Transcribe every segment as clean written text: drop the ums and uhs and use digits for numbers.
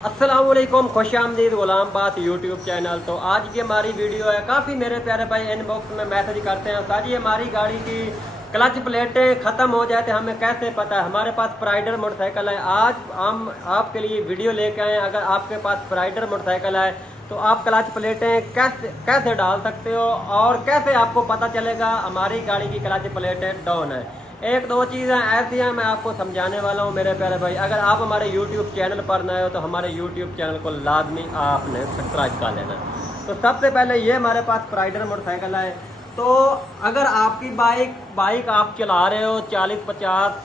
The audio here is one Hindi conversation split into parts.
अस्सलामुअलैकुम, खुशामदीद गुलाम बात यूट्यूब चैनल। तो आज की हमारी वीडियो है। काफ़ी मेरे प्यारे भाई इनबॉक्स में मैसेज करते हैं ताजी हमारी गाड़ी की क्लच प्लेटें ख़त्म हो जाए तो हमें कैसे पता है। हमारे पास प्राइडर मोटरसाइकिल है। आज हम आपके लिए वीडियो लेके आए। अगर आपके पास प्राइडर मोटरसाइकिल है तो आप क्लच प्लेटें कैसे डाल सकते हो और कैसे आपको पता चलेगा हमारी गाड़ी की क्लच प्लेटें डाउन है। एक दो चीज़ें ऐसी हैं मैं आपको समझाने वाला हूँ मेरे प्यारे भाई। अगर आप हमारे YouTube चैनल पर नए हो तो हमारे YouTube चैनल को लाजमी आपने सब्सक्राइब कर लेना। तो सबसे पहले ये हमारे पास प्राइडर मोटरसाइकिल है। तो अगर आपकी बाइक आप चला रहे हो 40, 50,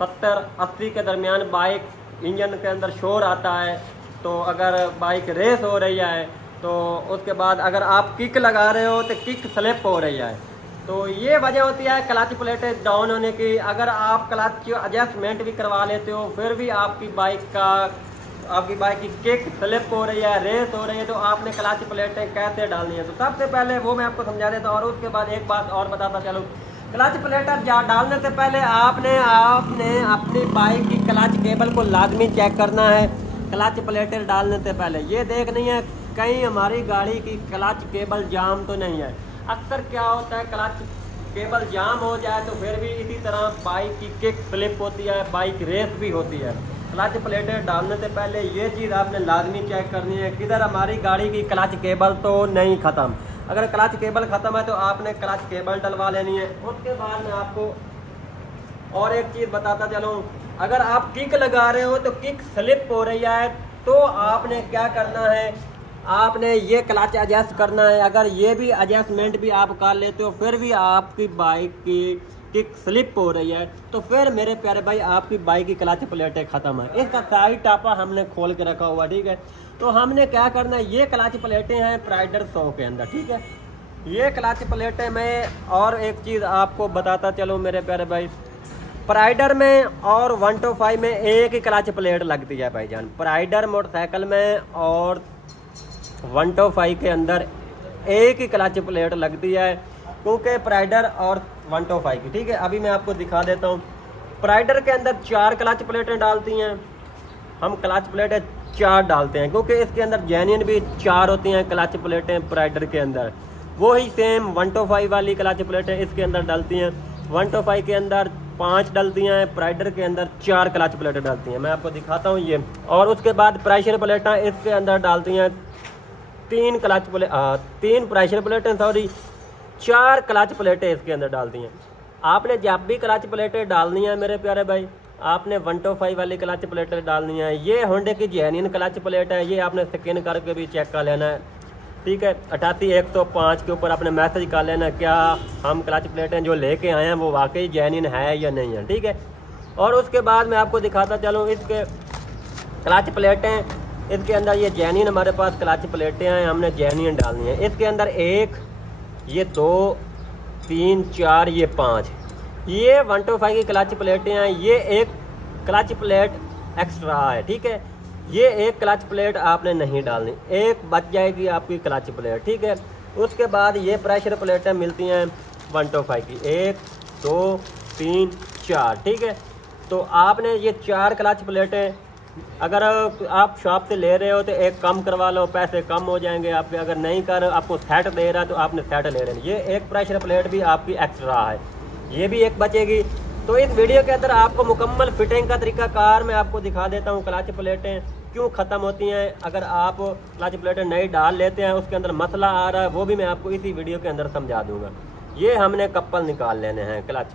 70, 80 के दरमियान बाइक इंजन के अंदर शोर आता है, तो अगर बाइक रेस हो रही है तो उसके बाद अगर आप किक लगा रहे हो तो किक स्लिप हो रही है, तो ये वजह होती है क्लच प्लेटें डाउन होने की। अगर आप क्लच एडजस्टमेंट भी करवा लेते हो फिर भी आपकी बाइक की किक स्लिप हो रही है, रेस हो रही है, तो आपने क्लच प्लेटें कैसे डालनी है। तो सबसे पहले वो मैं आपको समझा देता हूँ और उसके बाद एक बात और बताता चलूँ। क्लच प्लेटर डालने से पहले आपने अपनी बाइक की क्लच केबल को लाजमी चेक करना है। क्लच प्लेटर डालने से पहले ये देखनी है कहीं हमारी गाड़ी की क्लच केबल जाम तो नहीं है। अक्सर क्या होता है क्लच केबल जाम हो जाए तो फिर भी इसी तरह बाइक की किक स्लिप होती है, बाइक रेस भी होती है। क्लच प्लेटें डालने से पहले ये चीज़ आपने लाजमी चेक करनी है किधर हमारी गाड़ी की क्लच केबल तो नहीं ख़त्म। अगर क्लच केबल ख़त्म है तो आपने क्लच केबल डलवा लेनी है। उसके बाद मैं आपको और एक चीज़ बताता चलूँ। अगर आप किक लगा रहे हो तो किक स्लिप हो रही है तो आपने क्या करना है, आपने ये क्लच एडजस्ट करना है। अगर ये भी एडजस्टमेंट भी आप कर लेते हो फिर भी आपकी बाइक की किक स्लिप हो रही है तो फिर मेरे प्यारे भाई आपकी बाइक की क्लच प्लेटें ख़त्म है। इसका साइड टापा हमने खोल के रखा हुआ, ठीक है। तो हमने क्या करना है, ये क्लच प्लेटें हैं प्राइडर 100 के अंदर, ठीक है। ये क्लच प्लेटें मैं और एक चीज़ आपको बताता चलो मेरे प्यारे भाई। प्राइडर में और 125 में एक ही क्लच प्लेट लगती है भाईजान। प्राइडर मोटरसाइकिल में और 125 के अंदर एक ही क्लच प्लेट लगती है क्योंकि प्राइडर और 125 की, ठीक है। अभी मैं आपको दिखा देता हूँ। प्राइडर के अंदर 4 क्लच प्लेटें डालती हैं, हम क्लच प्लेटें 4 डालते हैं क्योंकि इसके अंदर जेन्युइन भी 4 होती हैं क्लच प्लेटें प्राइडर के अंदर। वही सेम 125 वाली क्लच प्लेटें इसके अंदर डालती हैं। 125 के अंदर 5 डलती हैं, प्राइडर के अंदर 4 क्लच प्लेटें डालती हैं। मैं आपको दिखाता हूँ ये। और उसके बाद प्रेशर प्लेटें इसके अंदर डालती हैं 3 प्रेशर प्लेटें, 4 क्लच प्लेटें इसके अंदर डालती हैं। आपने जब भी क्लच प्लेटें डालनी है मेरे प्यारे भाई, आपने 125 वाली क्लच प्लेटें डालनी है। ये होंडे की जेन्युइन क्लच प्लेट है, ये आपने स्कैन करके भी चेक कर लेना है, ठीक है। 88-105 के ऊपर आपने मैसेज कर लेना क्या हम क्लच प्लेटें जो लेके आए हैं वो वाकई जेन्युइन है या नहीं है, ठीक है। और उसके बाद मैं आपको दिखाता चलूँ इसके क्लच प्लेटें। इसके अंदर ये जेन्युइन हमारे पास क्लच प्लेटें हैं, हमने जेन्युइन डालनी है। इसके अंदर 1, ये 2, 3, 4, ये 5, ये 125 की क्लच प्लेटें हैं। ये एक क्लच प्लेट एक्स्ट्रा है, ठीक है। ये एक क्लच प्लेट आपने नहीं डालनी, एक बच जाएगी आपकी क्लच प्लेट, ठीक है। उसके बाद ये प्रेशर प्लेटें मिलती हैं 125 की, 1, 2, 3, 4, ठीक है। तो आपने ये 4 क्लच प्लेटें अगर आप शॉप से ले रहे हो तो एक कम करवा लो, पैसे कम हो जाएंगे आपके। अगर नहीं कर आपको सेट दे रहा है तो आपने सेट ले लेना। ये एक प्रेशर प्लेट भी आपकी एक्स्ट्रा है, ये भी एक बचेगी। तो इस वीडियो के अंदर आपको मुकम्मल फिटिंग का तरीकाकार मैं आपको दिखा देता हूँ। क्लच प्लेटें क्यों ख़त्म होती हैं, अगर आप क्लच प्लेटें नहीं डाल लेते हैं उसके अंदर मसला आ रहा है, वो भी मैं आपको इसी वीडियो के अंदर समझा दूँगा। ये हमने कप्पल निकाल लेने हैं क्लच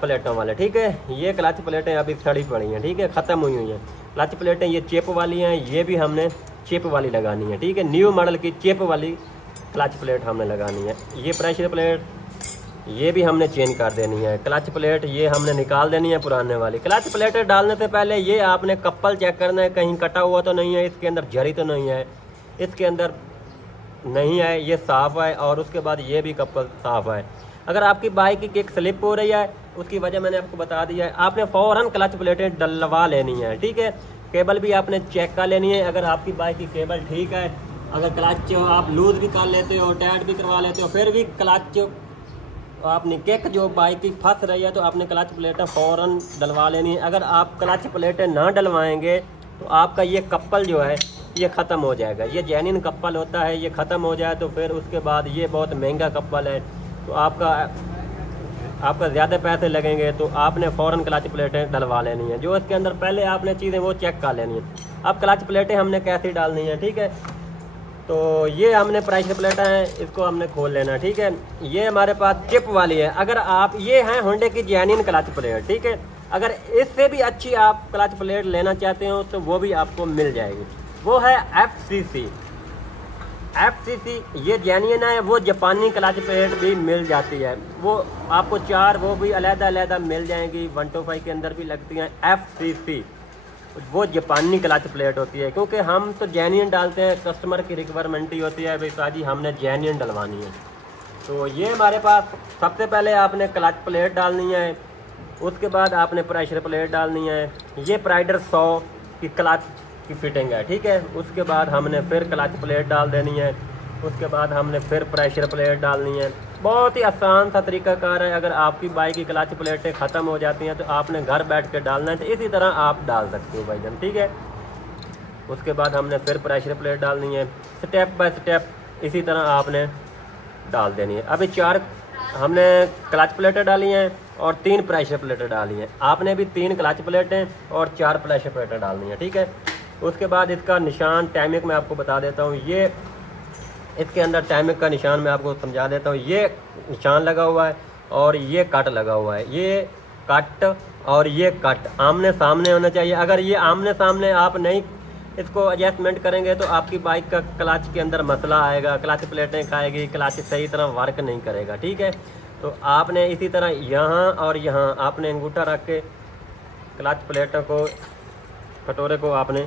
प्लेटों वाले, ठीक है। ये क्लच प्लेटें अभी सड़ी पड़ी हैं, ठीक है, ख़त्म हुई हैं। क्लच प्लेटें ये चिप वाली हैं, ये भी हमने चिप वाली लगानी है, ठीक है। न्यू मॉडल की चिप वाली क्लच प्लेट हमने लगानी है। ये प्रेशर प्लेट ये भी हमने चेंज कर देनी है। क्लच प्लेट ये हमने निकाल देनी है पुराने वाली। क्लच प्लेटें डालने से पहले ये आपने कप्पल चेक करना है कहीं कटा हुआ तो नहीं है, इसके अंदर जरी तो नहीं है, इसके अंदर नहीं है, ये साफ़ है। और उसके बाद ये भी कप्पल साफ़ है। अगर आपकी बाइक की किक स्लिप हो रही है उसकी वजह मैंने आपको बता दिया है, आपने फ़ौरन क्लच प्लेटें डलवा लेनी है, ठीक है। केबल भी आपने चेक कर लेनी है। अगर आपकी बाइक की केबल ठीक है, अगर क्लच आप लूज़ भी कर लेते हो, टाइट भी करवा लेते हो, फिर भी क्लच आपने किक जो बाइक की फंस रही है तो आपने क्लच प्लेटें फ़ौरन डलवा लेनी है। अगर आप क्लच प्लेटें ना डलवाएंगे तो आपका ये कप्पल जो है ये ख़त्म हो जाएगा। ये जेन्युइन कप्पल होता है, ये ख़त्म हो जाए तो फिर उसके बाद ये बहुत महंगा कप्पल है, तो आपका ज़्यादा पैसे लगेंगे, तो आपने फ़ौरन क्लच प्लेटें डलवा लेनी है। जो इसके अंदर पहले आपने चीज़ें वो चेक कर लेनी है। अब क्लच प्लेटें हमने कैसी डालनी है, ठीक है। तो ये हमने प्रेशर प्लेटें हैं, इसको हमने खोल लेना, ठीक है। ये हमारे पास चिप वाली है। अगर आप ये हैं होंडे की जेन्युइन क्लच प्लेट, ठीक है। अगर इससे भी अच्छी आप क्लच प्लेट लेना चाहते हो तो वो भी आपको मिल जाएगी। वो है FCC। ये जेन्युइन है। वो जापानी क्लच प्लेट भी मिल जाती है, वो आपको 4 वो भी अलग-अलग मिल जाएंगी। 125 के अंदर भी लगती हैं। FCC वो जापानी क्लच प्लेट होती है, क्योंकि हम तो जेन्युइन डालते हैं, कस्टमर की रिक्वायरमेंट ही होती है भाई साजी हमने जेन्युइन डलवानी है। तो ये हमारे पास सबसे पहले आपने क्लच प्लेट डालनी है, उसके बाद आपने प्रेशर प्लेट डालनी है। ये प्राइडर 100 की क्लच की फिटिंग है, ठीक है। उसके बाद हमने फिर क्लच प्लेट डाल देनी है, उसके बाद हमने फिर प्रेशर प्लेट डालनी है। बहुत ही आसान सा तरीकाकार है। अगर आपकी बाइक की क्लच प्लेटें ख़त्म हो जाती हैं तो आपने घर बैठ के डालना है, तो इसी तरह आप डाल सकते हो भाईजान, ठीक है। उसके बाद हमने फिर प्रेशर प्लेट डालनी है। स्टेप बाय स्टेप इसी तरह आपने डाल देनी है। अभी 4 हमने क्लच प्लेटें डाली हैं और 3 प्रेशर प्लेटें डाली हैं। आपने भी 3 क्लच प्लेटें और 4 प्रेशर प्लेटें डालनी है, ठीक है। उसके बाद इसका निशान टाइमिंग मैं आपको बता देता हूँ। ये इसके अंदर टाइमिंग का निशान मैं आपको समझा देता हूँ। ये निशान लगा हुआ है और ये कट लगा हुआ है। ये कट और ये कट आमने सामने होना चाहिए। अगर ये आमने सामने आप नहीं इसको एडजस्टमेंट करेंगे तो आपकी बाइक का क्लच के अंदर मसला आएगा, क्लच प्लेटें खाएगी, क्लच सही तरह वर्क नहीं करेगा, ठीक है। तो आपने इसी तरह यहाँ और यहाँ आपने अंगूठा रख के क्लच प्लेटों को, कटोरे को आपने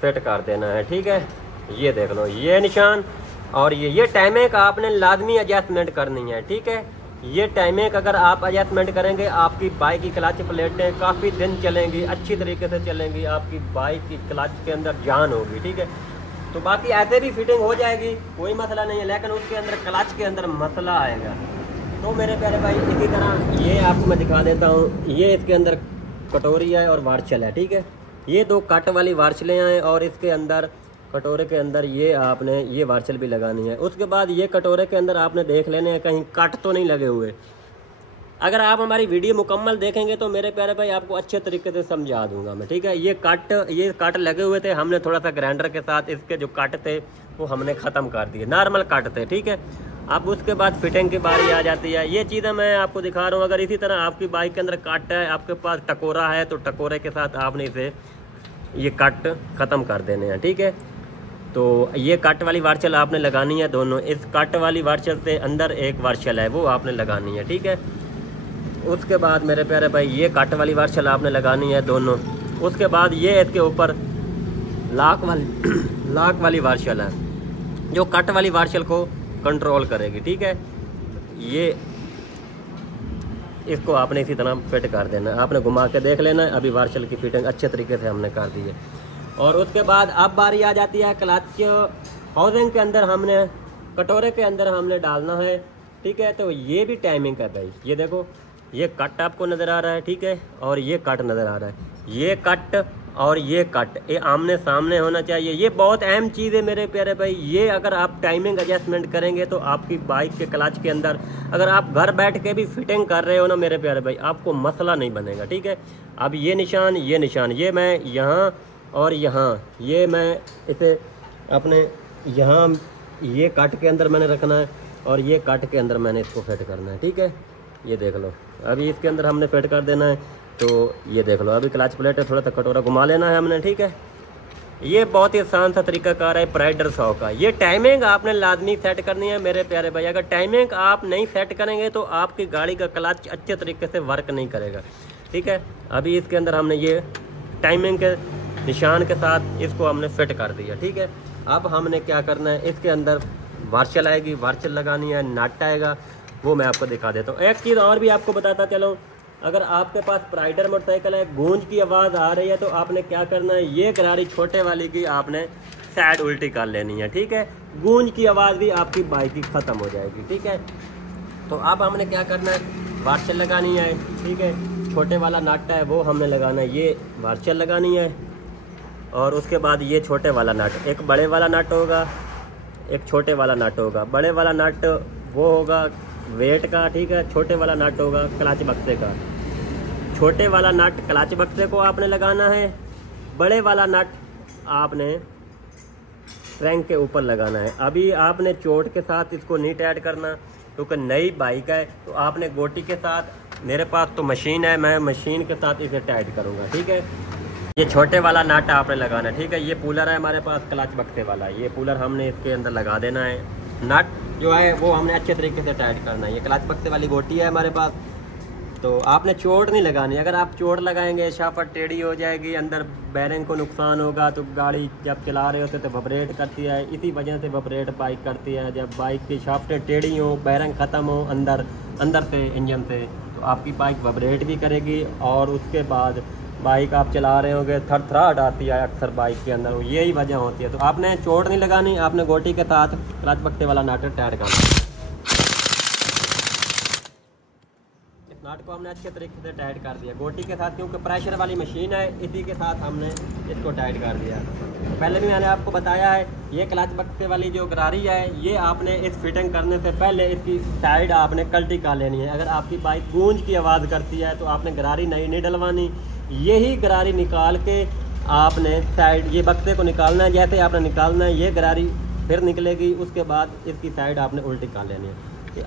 फिट कर देना है, ठीक है। ये देख लो, ये निशान और ये टाइमिंग आपने लाजमी एडजस्टमेंट करनी है, ठीक है। ये टाइमिंग अगर आप एडजस्टमेंट करेंगे आपकी बाइक की क्लच प्लेटें काफ़ी दिन चलेंगी, अच्छी तरीके से चलेंगी, आपकी बाइक की क्लच के अंदर जान होगी, ठीक है। तो बाकी ऐसे भी फिटिंग हो जाएगी, कोई मसला नहीं है, लेकिन उसके अंदर क्लच के अंदर मसला आएगा। तो मेरे प्यारे भाई इसी तरह ये आपको मैं दिखा देता हूँ। ये इसके अंदर कटोरी है और वार्चल है, ठीक है। ये 2 कट वाली वार्चलें हैं और इसके अंदर कटोरे के अंदर ये आपने ये वार्चल भी लगानी है। उसके बाद ये कटोरे के अंदर आपने देख लेने हैं कहीं कट तो नहीं लगे हुए। अगर आप हमारी वीडियो मुकम्मल देखेंगे तो मेरे प्यारे भाई आपको अच्छे तरीके से समझा दूंगा मैं, ठीक है। ये कट लगे हुए थे, हमने थोड़ा सा ग्राइंडर के साथ इसके जो कट थे वो हमने ख़त्म कर दिए, नॉर्मल कट थे, ठीक है। अब उसके बाद फिटिंग की बारी आ जाती है। ये चीज़ें मैं आपको दिखा रहा हूँ। अगर इसी तरह आपकी बाइक के अंदर कट है, आपके पास टकोरा है, तो टकोरे के साथ आपने इसे ये कट ख़त्म कर देने हैं, ठीक है। तो ये कट वाली वार्चल आपने लगानी है दोनों। इस कट वाली वार्चल से अंदर एक वार्चल है वो आपने लगानी है, ठीक है। उसके बाद मेरे प्यारे भाई ये कट वाली वार्चल आपने लगानी है दोनों। उसके बाद ये इसके ऊपर लाक वाली वार्चल है जो कट वाली वार्चल को कंट्रोल करेगी, ठीक है। ये इसको आपने इसी तरह फिट कर देना है, आपने घुमा के देख लेना है। अभी वार्चल की फिटिंग अच्छे तरीके से हमने कर दी है। और उसके बाद अब बारी आ जाती है क्लच हाउसिंग के अंदर, हमने कटोरे के अंदर हमने डालना है, ठीक है। तो ये भी टाइमिंग है भाई। ये देखो, ये कट आपको नज़र आ रहा है, ठीक है, और ये कट नज़र आ रहा है। ये कट और ये कट ये आमने सामने होना चाहिए। ये बहुत अहम चीज़ है मेरे प्यारे भाई। ये अगर आप टाइमिंग एडजस्टमेंट करेंगे तो आपकी बाइक के क्लच के अंदर, अगर आप घर बैठ के भी फिटिंग कर रहे हो ना मेरे प्यारे भाई, आपको मसला नहीं बनेगा, ठीक है। अब ये निशान ये मैं यहाँ और यहाँ, ये मैं इसे अपने यहाँ ये कट के अंदर मैंने रखना है और ये कट के अंदर मैंने इसको फिट करना है, ठीक है। ये देख लो, अभी इसके अंदर हमने फिट कर देना है। तो ये देख लो, अभी क्लच प्लेट है, थोड़ा सा कटोरा घुमा लेना है हमने, ठीक है। ये बहुत ही आसान सा तरीकाकार है प्राइडर 100 का। ये टाइमिंग आपने लाजमी सेट करनी है मेरे प्यारे भाई। अगर टाइमिंग आप नहीं सेट करेंगे तो आपकी गाड़ी का क्लच अच्छे तरीके से वर्क नहीं करेगा, ठीक है। अभी इसके अंदर हमने ये टाइमिंग के निशान के साथ इसको हमने फिट कर दिया, ठीक है। अब हमने क्या करना है, इसके अंदर वार्चल आएगी, वार्चल लगानी है, नट आएगा, वो मैं आपको दिखा देता हूँ। एक चीज़ और भी आपको बताता चलो, अगर आपके पास प्राइडर मोटरसाइकिल है, गूंज की आवाज़ आ रही है, तो आपने क्या करना है, ये करारी छोटे वाली की आपने साइड उल्टी कर लेनी है, ठीक है। गूंज की आवाज़ भी आपकी बाइक की ख़त्म हो जाएगी, ठीक है। तो अब हमने क्या करना है, वार्चल लगानी है, ठीक है। छोटे वाला नट है वो हमने लगाना है, ये वार्चल लगानी है, और उसके बाद ये छोटे वाला नट, एक बड़े वाला नट होगा, एक छोटे वाला नट होगा। बड़े वाला नट वो होगा वेट का, ठीक है। छोटे वाला नट होगा क्लच बक्से का। छोटे वाला नट क्लच बक्से को आपने लगाना है, बड़े वाला नट आपने क्रैंक के ऊपर लगाना है। अभी आपने चोट के साथ इसको नहीं टाइट करना, क्योंकि नई बाइक है तो आपने गोटी के साथ, मेरे पास तो मशीन है, मैं मशीन के साथ इसे टाइट करूँगा, ठीक है। ये छोटे वाला नट आपने लगाना है, ठीक है। ये पुलर है हमारे पास क्लच बक्से वाला, ये पुलर हमने इसके अंदर लगा देना है। नट जो है वो हमने अच्छे तरीके से टाइट करना है। ये क्लच बक्से वाली गोटी है हमारे पास, तो आपने चोट नहीं लगानी। अगर आप चोट लगाएंगे शाफ्ट टेढ़ी हो जाएगी, अंदर बैरिंग को नुकसान होगा, तो गाड़ी जब चला रहे होते तो वाइब्रेट करती है। इसी वजह से वाइब्रेट बाइक करती है। जब बाइक की शाफ्ट टेढ़ी हो, बैरिंग ख़त्म हो अंदर से इंजन से, तो आपकी बाइक वाइब्रेट भी करेगी। और उसके बाद बाइक आप चला रहे होंगे थरथराहट आती है अक्सर बाइक के अंदर, यही वजह होती है। तो आपने चोट नहीं लगानी, आपने गोटी के साथ क्लच बक्से वाला नट टाइट करना। इस नट को हमने अच्छे तरीके से टाइट कर दिया गोटी के साथ, क्योंकि प्रेशर वाली मशीन है, इसी के साथ हमने इसको टाइट कर दिया। पहले भी मैंने आपको बताया है, ये क्लच बक्से वाली जो गरारी है, ये आपने इस फिटिंग करने से पहले इसकी साइड आपने कल्टी कर लेनी है। अगर आपकी बाइक गूंज की आवाज़ करती है तो आपने गरारी नहीं डलवानी, यही गरारी निकाल के आपने साइड, ये बक्से को निकालना है। जैसे आपने निकालना है, ये गरारी फिर निकलेगी, उसके बाद इसकी साइड आपने उल्टी कर लेनी है।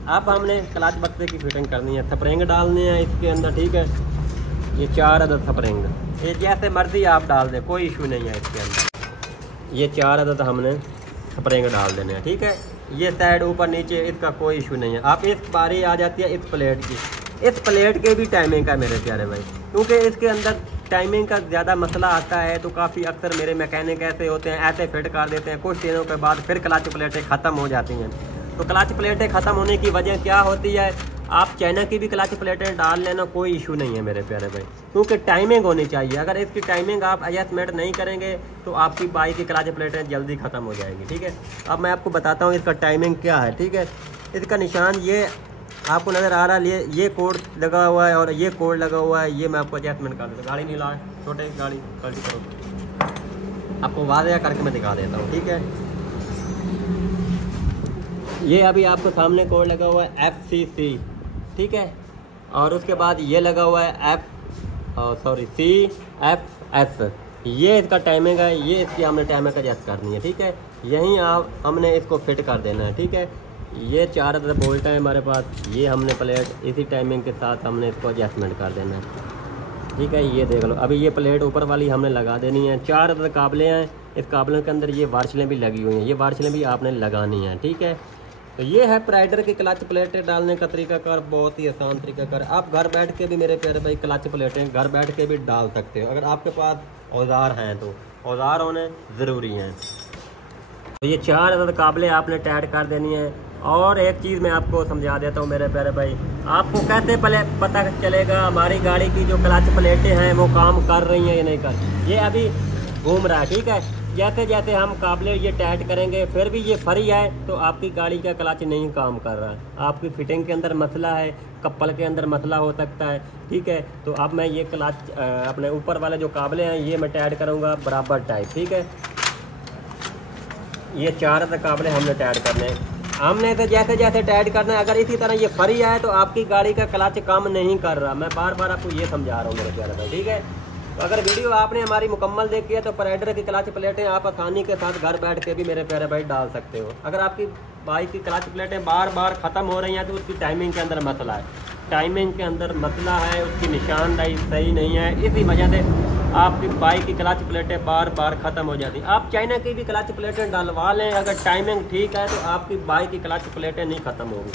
अब हमने क्लच बक्से की फिटिंग करनी है, स्प्रिंग डालने हैं इसके अंदर, ठीक है। ये 4 अदद स्प्रिंग, ये जैसे मर्जी आप डाल दें, कोई इशू नहीं है इसके अंदर। ये 4 अदद हमने स्प्रिंग डाल देने हैं, ठीक है। ये साइड ऊपर नीचे इसका कोई इशू नहीं है। आप इस बारी आ जाती है इस प्लेट की, इस प्लेट के भी टाइमिंग का मेरे प्यारे भाई, क्योंकि इसके अंदर टाइमिंग का ज़्यादा मसला आता है। तो काफ़ी अक्सर मेरे मैकेनिक ऐसे होते हैं, ऐसे फिट कर देते हैं, कुछ दिनों के बाद फिर क्लच प्लेटें ख़त्म हो जाती हैं। तो क्लच प्लेटें ख़त्म होने की वजह क्या होती है, आप चाइना की भी क्लच प्लेटें डाल लेना, कोई इशू नहीं है मेरे प्यारे भाई, क्योंकि टाइमिंग होनी चाहिए। अगर इसकी टाइमिंग आप एडजस्टमेंट नहीं करेंगे तो आपकी बाइक की क्लच प्लेटें जल्दी ख़त्म हो जाएगी, ठीक है। अब मैं आपको बताता हूँ इसका टाइमिंग क्या है, ठीक है। इसका निशान ये आपको नज़र आ रहा है, ये कोड लगा हुआ है और ये कोड लगा हुआ है। ये मैं आपको एडजस्टमेंट कर देता हूँ, गाड़ी नहीं ला, छोटे गाड़ी कल्टी करो, आपको वाज़ेह करके मैं दिखा देता हूँ, ठीक है। ये अभी आपको सामने कोड लगा हुआ है FCC, ठीक है। और उसके बाद ये लगा हुआ है CFS, ये इसका टाइमिंग है। ये इसकी हमने टाइमिंग एडजस्ट करनी है, ठीक है। यहीं आप हमने इसको फिट कर देना है, ठीक है। ये 4 अदद बोल्ट है हमारे पास, ये हमने प्लेट इसी टाइमिंग के साथ हमने इसको एडजस्टमेंट कर देना है, ठीक है। ये देख लो, अभी ये प्लेट ऊपर वाली हमने लगा देनी है। 4 अदद काबले हैं, इस काबलों के अंदर ये वार्चलें भी लगी हुई हैं, ये वार्चलें भी आपने लगानी हैं, ठीक है। तो ये है प्राइडर की क्लच प्लेटें डालने का तरीकाकार, बहुत ही आसान तरीकाकार। आप घर बैठ के भी मेरे प्यारे भाई क्लच प्लेटें घर बैठ के भी डाल सकते हो, अगर आपके पास औजार हैं तो। औजार होने ज़रूरी हैं। तो ये 4 अदद काबले आपने टाइट कर देनी है। और एक चीज़ मैं आपको समझा देता हूँ मेरे प्यारे भाई, आपको कैसे पता चलेगा हमारी गाड़ी की जो क्लच प्लेटें हैं वो काम कर रही हैं या नहीं कर। ये अभी घूम रहा है, ठीक है। जैसे जैसे हम काबले ये टाइट करेंगे, फिर भी ये फ्री है, तो आपकी गाड़ी का क्लच नहीं काम कर रहा है, आपकी फिटिंग के अंदर मसला है, कपल के अंदर मसला हो सकता है, ठीक है। तो अब मैं ये क्लच अपने ऊपर वाले जो काबले हैं ये मैं टाइट करूँगा बराबर टाइट, ठीक है। ये 4 अदद काबले हमने टाइट करने हैं, हमने तो जैसे जैसे टाइट करना है। अगर इसी तरह ये फ्री है तो आपकी गाड़ी का क्लच काम नहीं कर रहा, मैं बार बार आपको ये समझा रहा हूँ मेरे प्यारे भाई, ठीक है। तो अगर वीडियो आपने हमारी मुकम्मल देखी है तो प्राइडर की क्लच प्लेटें आप आसानी के साथ घर बैठ के भी मेरे प्यारे भाई डाल सकते हो। अगर आपकी बाइक की क्लच प्लेटें बार बार ख़त्म हो रही हैं तो उसकी टाइमिंग के अंदर मसला है, टाइमिंग के अंदर मसला है, उसकी निशानदाही सही नहीं है, इसी वजह से आपकी बाइक की क्लच प्लेटें बार बार ख़त्म हो जाती। आप चाइना की भी क्लच प्लेटें डलवा लें, अगर टाइमिंग ठीक है तो आपकी बाइक की क्लच प्लेटें नहीं ख़त्म होगी।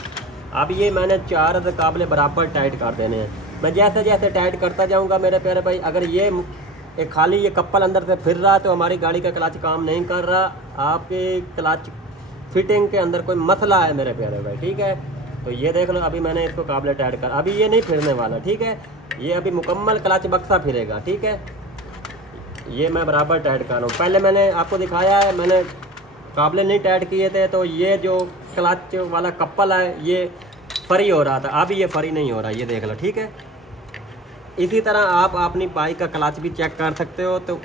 अब ये मैंने 4 अदद काबले बराबर टाइट कर देने हैं। मैं जैसे जैसे टाइट करता जाऊंगा मेरे प्यारे भाई, अगर ये खाली ये कपल अंदर से फिर रहा तो हमारी गाड़ी का क्लच काम नहीं कर रहा, आपके क्लच फिटिंग के अंदर कोई मसला है मेरे प्यारे भाई, ठीक है। तो ये देख लो, अभी मैंने इसको काबले टाइट कर, अभी ये नहीं फिरने वाला, ठीक है। ये अभी मुकम्मल क्लच बक्सा फिरेगा, ठीक है। ये मैं बराबर टाइट कर रहा हूँ। पहले मैंने आपको दिखाया है, मैंने काबले नहीं टाइट किए थे, तो ये जो क्लच वाला कपल है ये फ्री हो रहा था, अभी ये फ्री नहीं हो रहा, ये देख लो, ठीक है। इसी तरह आप अपनी बाइक का क्लच भी चेक कर सकते हो। तो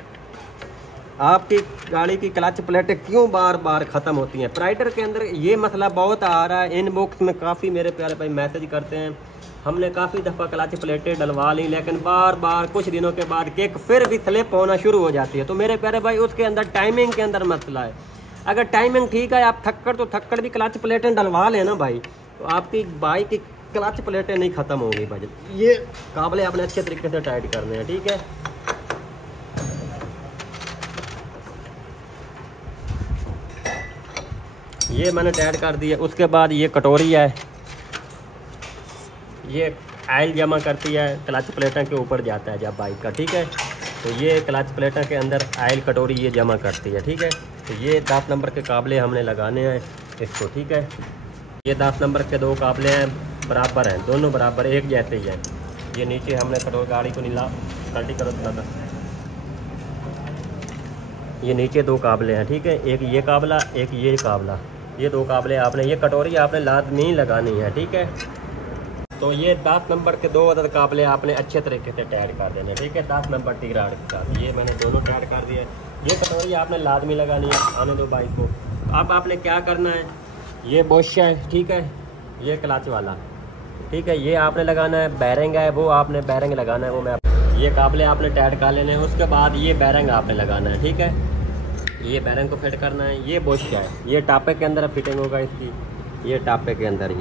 आपकी गाड़ी की क्लच प्लेटें क्यों बार बार ख़त्म होती हैं। प्राइडर के अंदर ये मसला बहुत आ रहा है। इनबॉक्स में काफ़ी मेरे प्यारे भाई मैसेज करते हैं, हमने काफ़ी दफ़ा क्लच प्लेटें डलवा ली, लेकिन बार बार कुछ दिनों के बाद किक फिर भी स्लिप होना शुरू हो जाती है। तो मेरे प्यारे भाई उसके अंदर टाइमिंग के अंदर मसला है। अगर टाइमिंग ठीक है, आप थक्कड़ तो थक्कड़ भी क्लच प्लेटें डलवा लेना भाई, तो आपकी बाइक की क्लच प्लेटें नहीं ख़त्म होंगी भाई। ये काबले आपने अच्छे तरीके से टाइट करने हैं, ठीक है। ये मैंने टाइट कर दिया। उसके बाद ये कटोरी है, ये आयल जमा करती है, क्लच प्लेटों के ऊपर जाता है जब बाइक का, ठीक है। तो ये क्लच प्लेटों के अंदर आयल कटोरी ये जमा करती है, ठीक है। तो ये 10 नंबर के काबले हमने लगाने हैं इसको, ठीक है। ये 10 नंबर के 2 काबले हैं, बराबर हैं, दोनों बराबर एक जैसे ही हैं। ये नीचे हमने कटोरी गाड़ी को नीला पलटी करो थोड़ा सा, ये नीचे 2 काबले हैं, ठीक है। एक ये काबला, एक ये काबला, ये 2 काबले आपने, ये कटोरी आपने लाजमी लगानी है, ठीक है। तो ये 10 नंबर के 2 अदद काबले आपने अच्छे तरीके से टाइट कर देने, ठीक है। 10 नंबर टी राड के साथ ये मैंने दोनों टाइट कर दिए। ये कटोरी आपने लाजमी लगानी है, आने दो बाइक को। अब आपने क्या करना है, ये बुश है, ठीक है, ये क्लच वाला, ठीक है, ये आपने लगाना है। बैरिंग है वो आपने बैरिंग लगाना है, वो मैं ये काबले आपने टाइट कर लेने हैं। उसके बाद ये बैरिंग आपने लगाना है, ठीक है, ये बैरिंग को फिट करना है। ये बुश है, ये टापे के अंदर फिटिंग होगा इसकी, ये टापे के अंदर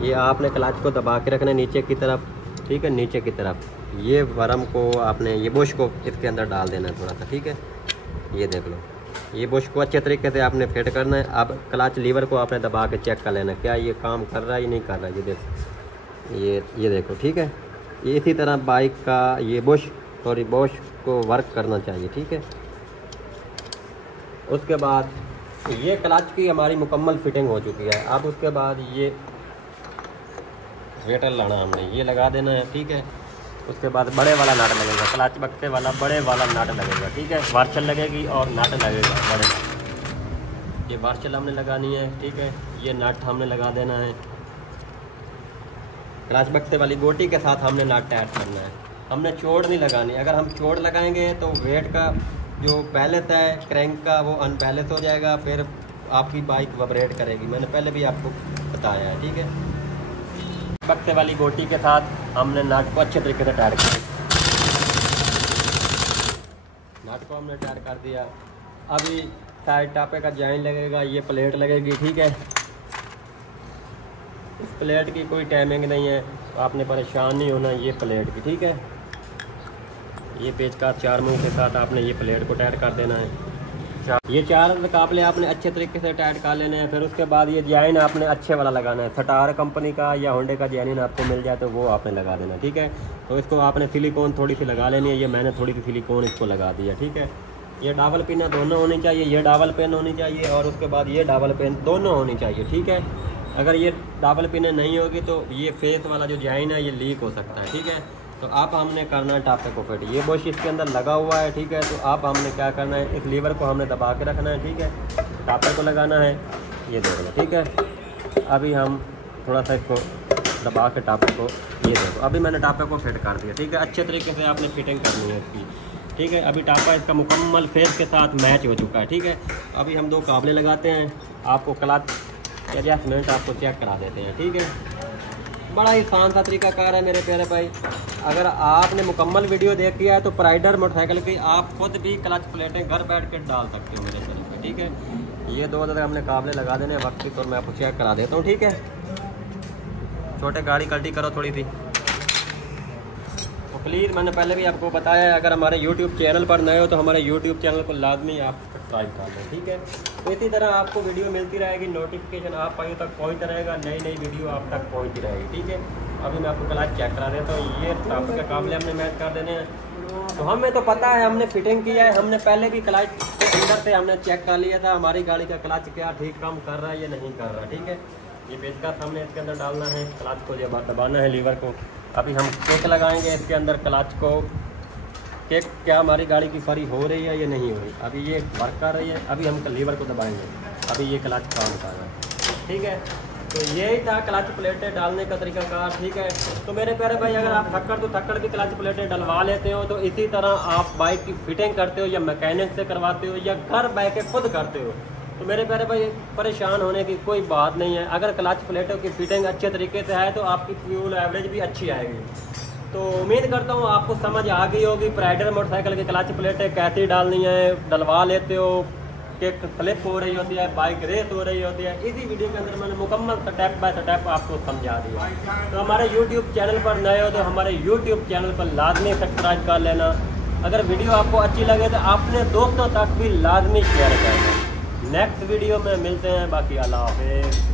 ये आपने क्लच को दबा के रखना है नीचे की तरफ, ठीक है, नीचे की तरफ। ये वर्म को आपने, ये बुश को इसके अंदर डाल देना है थोड़ा सा, ठीक है। ये देख लो, ये बुश को अच्छे तरीके से आपने फिट करना है। अब क्लच लीवर को आपने दबा के चेक कर लेना क्या ये काम कर रहा है या नहीं कर रहा है। ये देखो, ये देखो, ठीक है। ये इसी तरह बाइक का ये बुश को वर्क करना चाहिए, ठीक है। उसके बाद ये क्लच की हमारी मुकम्मल फिटिंग हो चुकी है। अब उसके बाद ये वेटर लाना हमने, ये लगा देना है, ठीक है। उसके बाद बड़े वाला नट लगेगा, क्लच बक्से वाला बड़े वाला नट लगेगा, ठीक है। वार्चल लगेगी और नट लगेगा बड़े वाला। ये वार्चल हमने लगानी है, ठीक है। ये नट हमने लगा देना है। क्लच बक्से वाली गोटी के साथ हमने नट टाइट करना है, हमने चोट नहीं लगानी। अगर हम चोट लगाएंगे तो वेट का जो बैलेंस है क्रैंक का वो अनबैलेंस हो जाएगा, फिर आपकी बाइक वाइब्रेट करेगी। मैंने पहले भी आपको बताया है, ठीक है। बक्से वाली गोटी के साथ हमने नट को अच्छे तरीके से टाइट कर दिया। नट को हमने टाइट कर दिया। अभी साइड टापे का जॉइंट लगेगा, ये प्लेट लगेगी, ठीक है। इस प्लेट की कोई टाइमिंग नहीं है, आपने परेशान नहीं होना। ये प्लेट की, ठीक है, ये पेच का 4 मुंह के साथ आपने ये प्लेट को टाइट कर देना है। ये 4 काबले आपने अच्छे तरीके से टाइट कर लेने हैं। फिर उसके बाद ये जैन आपने अच्छे वाला लगाना है। सटार कंपनी का या होंडे का जैन आपको मिल जाए तो वो आपने लगा देना, ठीक है। तो इसको आपने सिलिकॉन थोड़ी सी लगा लेनी है। ये मैंने थोड़ी सी सिलिकॉन इसको लगा दिया, ठीक है। ये डबल पिन दोनों होनी चाहिए, ये डबल पिन होनी चाहिए और उसके बाद ये डबल पिन दोनों होनी चाहिए, ठीक है। अगर ये डबल पिन नहीं होगी तो ये फेस वाला जो जैन है ये लीक हो सकता है, ठीक है। तो आप हमने करना है टापे को फिट। ये बुश इसके अंदर लगा हुआ है, ठीक है। तो आप हमने क्या करना है, इस लीवर को हमने दबा के रखना है, ठीक है। टापे को लगाना है, ये देख लो, ठीक है। अभी हम थोड़ा सा इसको दबा के टापे को, ये देखो, अभी मैंने टापे को फिट कर दिया, ठीक है। अच्छे तरीके से आपने फिटिंग करनी है इसकी, ठीक है। अभी टापा इसका मुकम्मल फेस के साथ मैच हो चुका है, ठीक है। अभी हम 2 काबले लगाते हैं। आपको क्लच एडजस्टमेंट आपको चेक करा देते हैं, ठीक है। बड़ा ही आसान सा तरीकाकार है मेरे प्यारे भाई। अगर आपने मुकम्मल वीडियो देख लिया है तो प्राइडर मोटरसाइकिल की आप खुद भी क्लच प्लेटें घर बैठ के डाल सकते हो मेरे प्यारे भाई, ठीक है। ये 2 अदद हमने काबले लगा देने हैं। वक्त की तौर मैं आपको चेक करा देता हूँ, ठीक है। छोटे गाड़ी कल्टी करो थोड़ी सी। तो प्लीज़ मैंने पहले भी आपको बताया है, अगर हमारे YouTube चैनल पर नए हो तो हमारे YouTube चैनल को लाजमी आप सब्सक्राइब कर लें, ठीक है। तो इसी तरह आपको वीडियो मिलती रहेगी, नोटिफिकेशन आप पाइयों तक पहुँचता रहेगा, नई वीडियो आप तक पहुँचती रहेगी, ठीक है। अभी मैं आपको क्लच चेक करा देता हूँ। ये टाप के काबले हमने मैच कर देने हैं। तो हमें तो पता है, हमने फिटिंग किया है, हमने पहले भी क्लच के अंदर से हमने चेक कर लिया था हमारी गाड़ी का क्लच क्या ठीक काम कर रहा है या नहीं कर रहा, ठीक है। ये पेचकस हमने इसके अंदर डालना है, क्लच को जब दबाना है लीवर को। अभी हम किक लगाएंगे इसके अंदर क्लच को, किक क्या हमारी गाड़ी की फरी हो रही है या नहीं हो रही। अभी ये वर्क कर रही है, अभी हम लीवर को दबाएंगे, अभी ये क्लच काम कर रहा है, ठीक है। तो यही था क्लच प्लेटें डालने का तरीकाकार, ठीक है। तो मेरे प्यारे भाई, अगर आप थक्कड़ तो थक्कड़ की क्लच प्लेटें डलवा लेते हो, तो इसी तरह आप बाइक की फिटिंग करते हो या मैकेनिक से करवाते हो या घर बैठ के खुद करते हो, तो मेरे प्यारे भाई परेशान होने की कोई बात नहीं है। अगर क्लच प्लेटों की फिटिंग अच्छे तरीके से है तो आपकी फ्यूल एवरेज भी अच्छी आएगी। तो उम्मीद करता हूँ आपको समझ आ गई होगी प्राइडर मोटरसाइकिल की क्लच प्लेटें कैसी डालनी है, डलवा लेते हो, किक स्लिप हो रही होती है, बाइक रेस हो रही होती है। इसी वीडियो के अंदर मैंने मुकम्मल स्टेप बाय स्टेप आपको समझा दिया। तो हमारे YouTube चैनल पर नए हो तो हमारे YouTube चैनल पर लाजमी सब्सक्राइब कर लेना। अगर वीडियो आपको अच्छी लगे तो अपने दोस्तों तक भी लाजमी शेयर करना। नेक्स्ट वीडियो में मिलते हैं, बाकी अल्लाह हाफिज़।